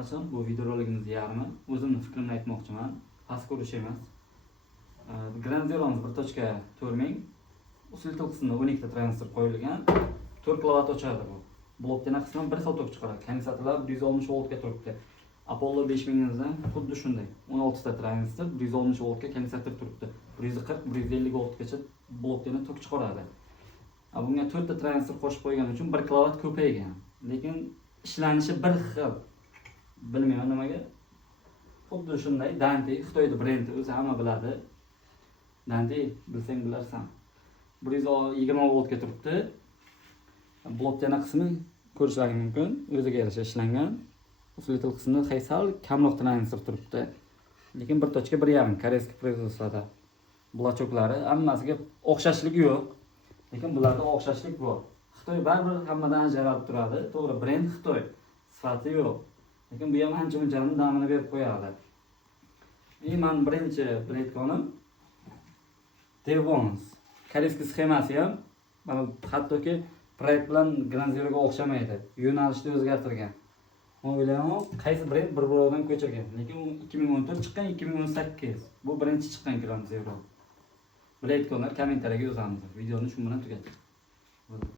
Xo'rlashim, bu videorolikimizni yarmi. O'zimning fikrimni aytmoqchiman. Past ko'rish emas. Grand Zero'miz 1.4 ming. Uslutul qismida 12 ta transistor qo'yilgan. 4 kW ochadi bu. Blokdan qisman 1 sotok chiqaradi. Kondensatorlar 160 voltga turibdi. Apollo 5000dan xuddi shunday. 16 ta transistor 160 voltga kondensator turibdi. 140-150 voltgacha blokdan tok chiqaradi. Bunga 4 ta transistor qo'shib qo'ygan uchun 1 kW ko'paygan. Lekin ishlanishi bir xil. Bilmayman nimaga. Xuddi shunday Dante Xitoyda brendi, o'zi hamma biladi. Dante bilsang bilarsan. 120 voltga turibdi. Blokchana qismi ko'rishlaring mumkin. O'ziga yarasha ishlangan. Uslutul qismida qaysal kamroq transistor turibdi. Lekin 1.1.5 koreyskiy производствоda. Blochoklari hammasiga o'xshashlik yo'q. Lekin bularda o'xshashlik bor. Xitoy baribir hammadan ajralib turadi. To'g'ri, brend Xitoy, sifati yo'q. Lekin bu ham ancha-munchaning damini berib qo'yadi. Men birinchi bilayotganim Devons. Koreyskiy sxemasi ham mana hattoki proyekt bilan Grand Zero'ga o'xshamaydi. Yo'nalishni o'zgartirgan. Men o'ylayman, qaysi brend bir-biridan ko'chirgan. Lekin u 2014 chiqqan, 2018. Bu birinchi chiqqan Grand Zero. Bilayotganlar kommentariyaga yozamiz. Videoni shu bilan tugatdik.